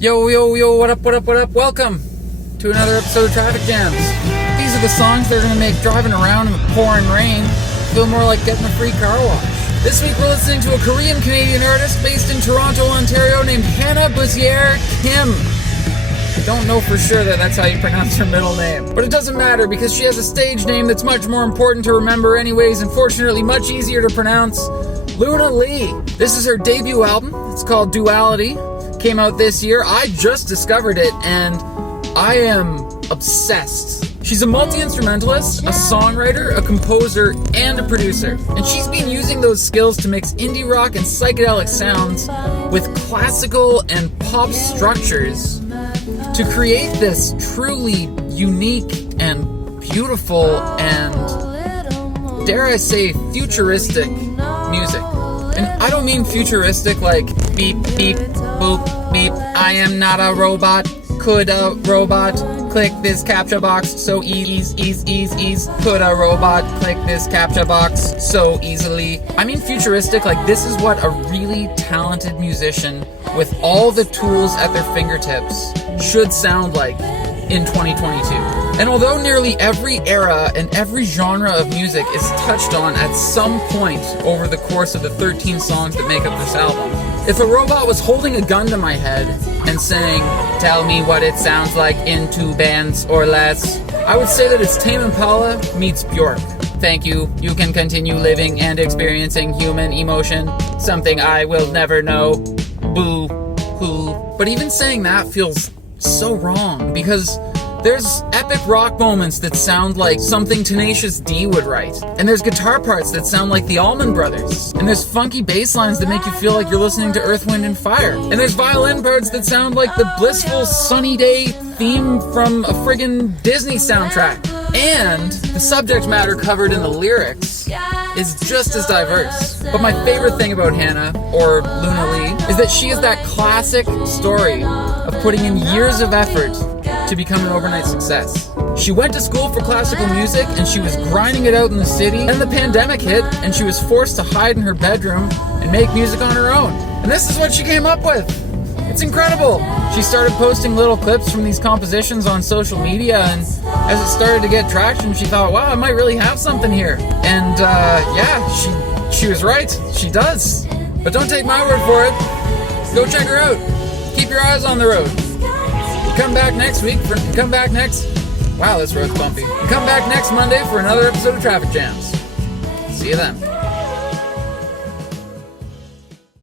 Yo, what up? Welcome to another episode of Traffic Jams. These are the songs that are going to make driving around in the pouring rain feel more like getting a free car wash. This week we're listening to a Korean-Canadian artist based in Toronto, Ontario named Hannah Buzier Kim. I don't know for sure that that's how you pronounce her middle name, but it doesn't matter because she has a stage name that's much more important to remember anyways, and fortunately much easier to pronounce. Luna Lee. This is her debut album. It's called Duality. Came out this year. I just discovered it and I am obsessed. She's a multi-instrumentalist, a songwriter, a composer, and a producer. And she's been using those skills to mix indie rock and psychedelic sounds with classical and pop structures to create this truly unique and beautiful and, dare I say, futuristic music. And I don't mean futuristic like beep, beep, boop, beep, I am not a robot, could a robot click this captcha box so ease, could a robot click this captcha box so easily. I mean futuristic like this is what a really talented musician with all the tools at their fingertips should sound like in 2022. And although nearly every era and every genre of music is touched on at some point over the course of the 13 songs that make up this album, if a robot was holding a gun to my head and saying, "Tell me what it sounds like in 2 bands or less," I would say that it's Tame Impala meets Bjork. Thank you. You can continue living and experiencing human emotion, something I will never know. Boo hoo. But even saying that feels so wrong because there's epic rock moments that sound like something Tenacious D would write. And there's guitar parts that sound like the Allman Brothers. And there's funky bass lines that make you feel like you're listening to Earth, Wind & Fire. And there's violin parts that sound like the blissful sunny day theme from a friggin' Disney soundtrack. And the subject matter covered in the lyrics is just as diverse. But my favorite thing about Hannah, or Luna Lee, is that she is that classic story of putting in years of effort to become an overnight success. She went to school for classical music and she was grinding it out in the city, and the pandemic hit and she was forced to hide in her bedroom and make music on her own. And this is what she came up with. It's incredible. She started posting little clips from these compositions on social media, and as it started to get traction, she thought, wow, I might really have something here. And she was right. She does. But don't take my word for it. Go check her out. Keep your eyes on the road. Come back next week. Wow, this road's bumpy. Come back next Monday for another episode of Traffic Jams. See you then.